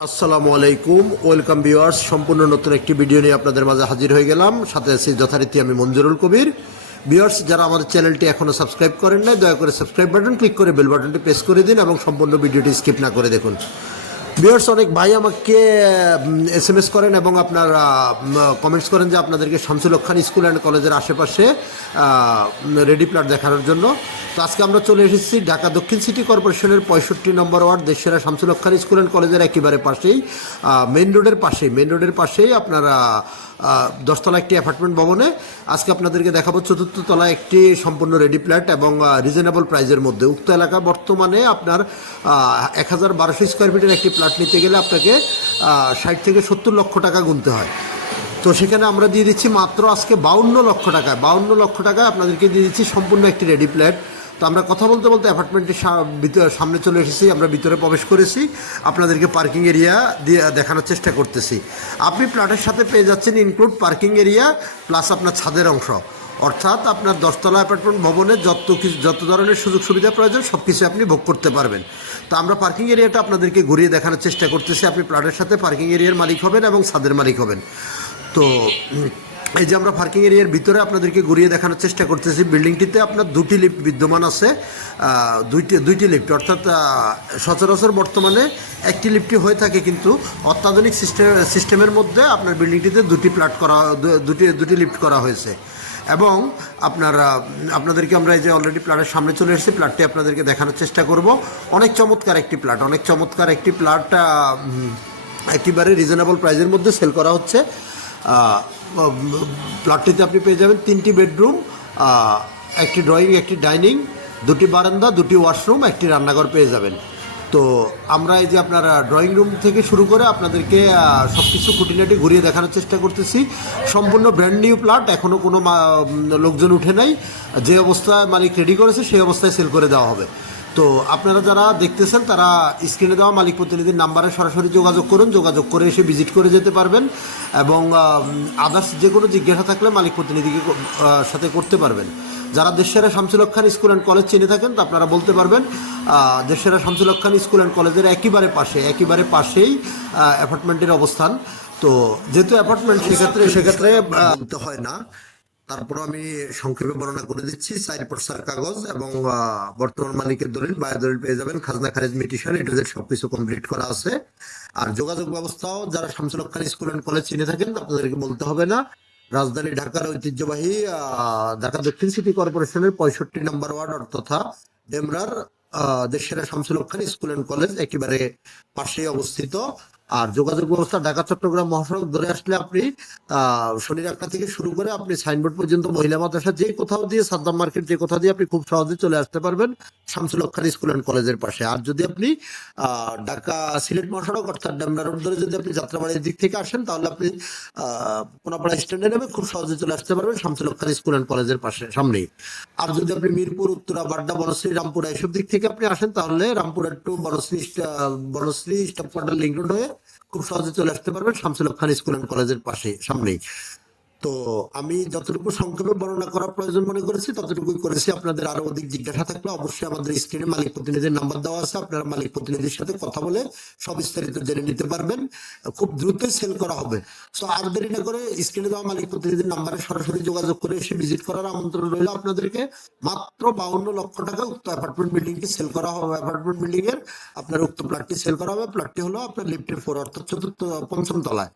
আসসালামু আলাইকুম, welcome viewers. সম্পূর্ণ নতুন একটি ভিডিও নিয়ে আপনাদের মাঝে হাজির হয়ে গেলাম। সাথে আছি যথারীতি আমি মঞ্জুরুল কবির। ভিউয়ার্স, যারা আমাদের চ্যানেলটি এখনও সাবস্ক্রাইব করেন নাই, দয়া করে সাবস্ক্রাইব বাটন ক্লিক করে বেল বাটনটি প্রেস করে দিন এবং সম্পূর্ণ ভিডিওটি স্কিপ না করে দেখুন। ভিউয়ার্স, অনেক ভাই আমাকে SMS করেন এবং আপনার কমেন্টস করেন যে আপনাদেরকে শামসুল হক খান স্কুল অ্যান্ড কলেজের আশেপাশে রেডি প্লট দেখানোর জন্য। তো আজকে আমরা চলে এসেছি ঢাকা দক্ষিণ সিটি কর্পোরেশনের 65 নম্বর ওয়ার্ড দেশসেরা শামসুল হক খান স্কুল অ্যান্ড কলেজের একেবারে পাশেই, মেইন রোডের পাশেই আপনারা 10 তলা একটি অ্যাপার্টমেন্ট ভবনে আজকে আপনাদেরকে দেখাবো 4র্থ তলায় একটি সম্পূর্ণ রেডি ফ্ল্যাট এবং রিজনেবল প্রাইজের মধ্যে। উক্ত এলাকা বর্তমানে আপনার 1200 স্কোয়ার ফিটের একটি ফ্ল্যাট নিতে গেলে আপনাকে 60 থেকে 70 লক্ষ টাকা গুনতে হয়। তো সেখানে আমরা দিয়ে দিচ্ছি মাত্র আজকে 52 লক্ষ টাকায়। 52 লক্ষ টাকায় আপনাদেরকে দিয়ে দিচ্ছি সম্পূর্ণ একটি রেডি ফ্ল্যাট। তো আমরা কথা বলতে বলতে অ্যাপার্টমেন্টের সামনে চলে এসেছি, আমরা ভিতরে প্রবেশ করেছি, আপনাদেরকে পার্কিং এরিয়া দিয়ে দেখানোর চেষ্টা করতেছি। আপনি ফ্ল্যাটের সাথে পেয়ে যাচ্ছেন ইনক্লুড পার্কিং এরিয়া প্লাস আপনার ছাদের অংশ, অর্থাৎ আপনার 10 তলা অ্যাপার্টমেন্ট ভবনে যত ধরনের সুযোগ সুবিধা প্রয়োজন সব কিছু আপনি ভোগ করতে পারবেন। তো আমরা পার্কিং এরিয়াটা আপনাদেরকে ঘুরিয়ে দেখানোর চেষ্টা করতেছি। আপনি ফ্ল্যাটের সাথে পার্কিং এরিয়ার মালিক হবেন এবং ছাদের মালিক হবেন। তো এই যে আমরা পার্কিং এরিয়ার ভিতরে আপনাদেরকে ঘুরিয়ে দেখানোর চেষ্টা করতেছি। বিল্ডিংটিতে আপনার 2টি লিফট বিদ্যমান আছে, দুইটি লিফট, অর্থাৎ সচরাচর বর্তমানে একটি লিফটই হয়ে থাকে, কিন্তু অত্যাধুনিক সিস্টেমের মধ্যে আপনার বিল্ডিংটিতে দুটি লিফট করা হয়েছে। এবং আপনাদেরকে আমরা এই যে অলরেডি প্ল্যাটের সামনে চলে এসেছি, প্ল্যাটটি আপনাদেরকে দেখানোর চেষ্টা করব। অনেক চমৎকার একটি প্ল্যাট একেবারে রিজনেবল প্রাইসের মধ্যে সেল করা হচ্ছে। প্লটটিতে আপনি পেয়ে যাবেন 3টি বেডরুম, একটি ড্রয়িং, একটি ডাইনিং, 2টি বারান্দা, 2টি ওয়াশরুম, একটি রান্নাঘর পেয়ে যাবেন। তো আমরা এই যে আপনার ড্রয়িং রুম থেকে শুরু করে আপনাদেরকে সব কিছু খুঁটিনাটি ঘুরিয়ে দেখানোর চেষ্টা করতেছি। সম্পূর্ণ ব্র্যান্ড নিউ প্লট, এখনও কোনো লোকজন উঠে নাই। যে অবস্থায় মালিক রেডি করেছে সেই অবস্থায় সেল করে দেওয়া হবে। তো আপনারা যারা দেখতেছেন তারা স্ক্রিনে দেওয়া মালিক প্রতিনিধির নাম্বারে সরাসরি যোগাযোগ করুন, যোগাযোগ করে এসে ভিজিট করে যেতে পারবেন এবং আদার্স যে কোনো জিজ্ঞাসা থাকলে মালিক প্রতিনিধিকে সাথে করতে পারবেন। যারা দেশসেরা Shamsul Haque Khan school and college চিনে থাকেন তা আপনারা বলতে পারবেন দেশসেরা শামসুল হক খান স্কুল অ্যান্ড কলেজের একেবারে পাশেই অ্যাপার্টমেন্টের অবস্থান। তো যেহেতু অ্যাপার্টমেন্ট সেক্ষেত্রে বলতে হয় না, তারপর আমি সংক্ষেপে বর্ণনা করে দিচ্ছি। 4 পর্সার কাগজ এবং বর্তমান মালিকের দলিল, বায়া দলিল পেয়ে যাবেন, খাজনা খারিজ মিটিশন, এটাদের সবকিছু কমপ্লিট করা আছে। আর যোগাযোগ ব্যবস্থাও যারা Shamsul Haque Khan school and college চিনে থাকেন আপনাদেরকে বলতে হবে না। রাজধানী ঢাকার ঐতিহ্যবাহী ঢাকা দক্ষিণ সিটি কর্পোরেশনের 65 নম্বর ওয়ার্ড তথা ডেমরার দেশসেরা Shamsul Haque Khan school and college একেবারে পাশেই অবস্থিত। আর যোগাযোগ ব্যবস্থা ঢাকা চট্টগ্রাম মহাসড়ক ধরে আসলে আপনি শনিরাখা থেকে শুরু করে আপনি সাইনবোর্ড পর্যন্ত, মহিলা মাদ্রাসা যে কোথাও দিয়ে, সাদ্দাম মার্কেট যে কোথাও দিয়ে আপনি খুব সহজে চলে আসতে পারবেন শামসুল হক খান স্কুল অ্যান্ড কলেজের পাশে। আর যদি আপনি ঢাকা সিলেট মহাসড়ক অর্থাৎ ডেমরা রোড ধরে যদি আপনি যাত্রাবাড়ির দিক থেকে আসেন তাহলে আপনি কোনাপাড়া স্ট্যান্ডে নেমে খুব সহজে চলে আসতে পারবেন শামসুল হক খান স্কুল অ্যান্ড কলেজের সামনেই। আর যদি আপনি মিরপুর, উত্তরা, বাড্ডা, বনশ্রী, রামপুরা এইসব দিক থেকে আপনি আসেন তাহলে Rampura to Banasree stop quarter link road হয়ে খুব সহজে চলে আসতে পারবেন শামসুল হক খান স্কুল অ্যান্ড কলেজের সামনেই। তো আমি যতটুকু সংক্ষেপে বর্ণনা করার প্রয়োজন মনে করেছি ততটুকুই করেছি। আপনাদের আরো অধিক জিজ্ঞাসা থাকলে অবশ্যই আমাদের স্ক্রিনে মালিক প্রতিনিধির নাম্বার দেওয়া আছে, আপনারা মালিক প্রতিনিধির সাথে কথা বলে সবিস্তারিত জেনে নিতে পারবেন। খুব দ্রুতই সেল করা হবে। সো আর দেরি না করে স্ক্রিনে দেওয়া মালিক প্রতিনিধির নাম্বারে সরাসরি যোগাযোগ করে এসে ভিজিট করার আমন্ত্রণ রইল আপনাদেরকে। মাত্র 52 লক্ষ টাকা উক্ত অ্যাপার্টমেন্ট বিল্ডিংটি সেল করা হবে। অ্যাপার্টমেন্ট বিল্ডিং এর আপনার উক্ত প্লটটি সেল করা হবে। প্লটটি হলো আপনার লিফটের 4 অর্থাৎ 5ম তলায়।